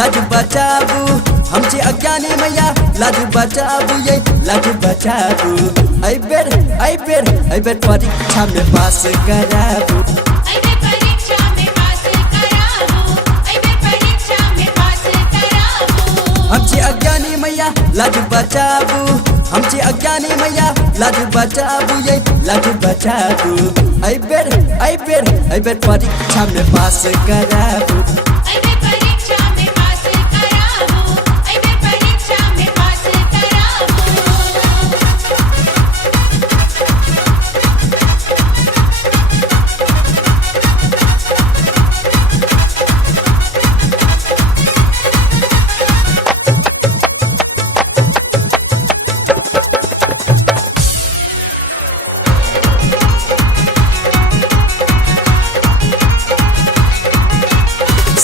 लाज बचाबू हमसे अज्ञानी मैया लाज बचाबू ये लाज बचाबू ऐ बेर परीक्षा में पास कराबू हमसे अज्ञानी मैया लाज बचाबू हमसे अज्ञानी मैया लाज बचाबू ये लाज बचाबू ऐ बेर परीक्षा में पास कराबू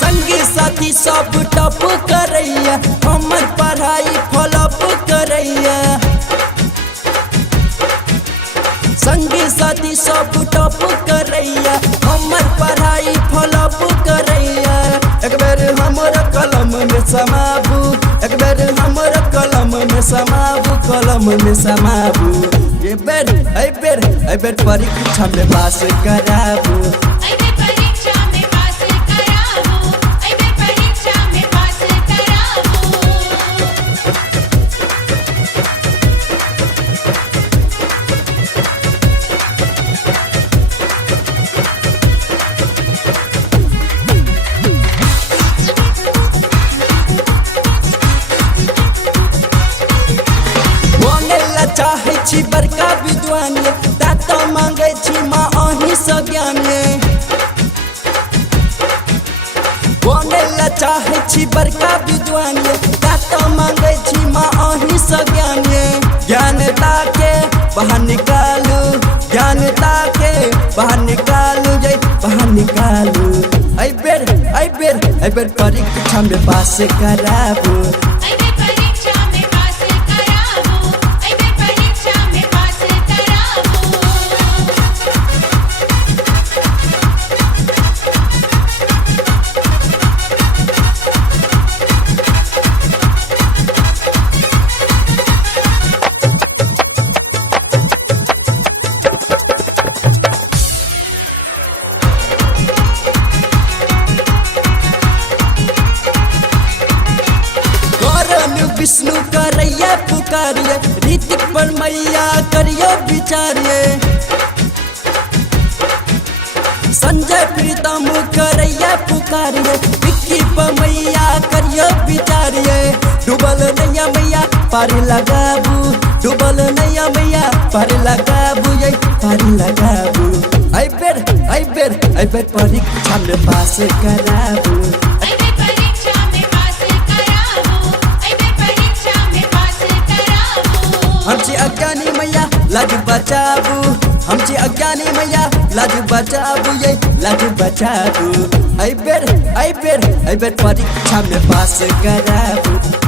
संगी साथी सब टप करैया हमर पढ़ाई फॉलोअप करैया संगी साथी सब टप करैया हमर पढ़ाई फॉलोअप करैया एक बेर हमर कलम में समाबू एक बेर हमर कलम में समाबू कलम में समाबू ये बेर परीक्षा में पास कराबू चाहे छी बड़का विद्वान दाता मांगे छी माँ अही से ज्ञान बनेला चाहे छी बड़का विद्वान दाता मांगे छी माँ अही से ज्ञान ज्ञानता के बाहर निकालू ज्ञानता के बाहर निकालू जय बाहर निकालू ऐ बेर परीक्षा में पास कराबू विष्णु करैया पुकारिए ऋतिक पर मैया करियो विचारिए संजय प्रीतम करैया पुकारिए विक्की पर मैया करियो विचारिए डूबल नैया मैया पार लगाबू डूबल नैया मैया पार लगाबू ये पार लगाबू ऐ बेर परीक्षा में पास कराबू हमसे अज्ञानी मैया लाज बचाबू हमसे अज्ञानी मैया लाज बचाबू ये लाज बचाबू ऐ बेर परीक्षा में पास कराबू।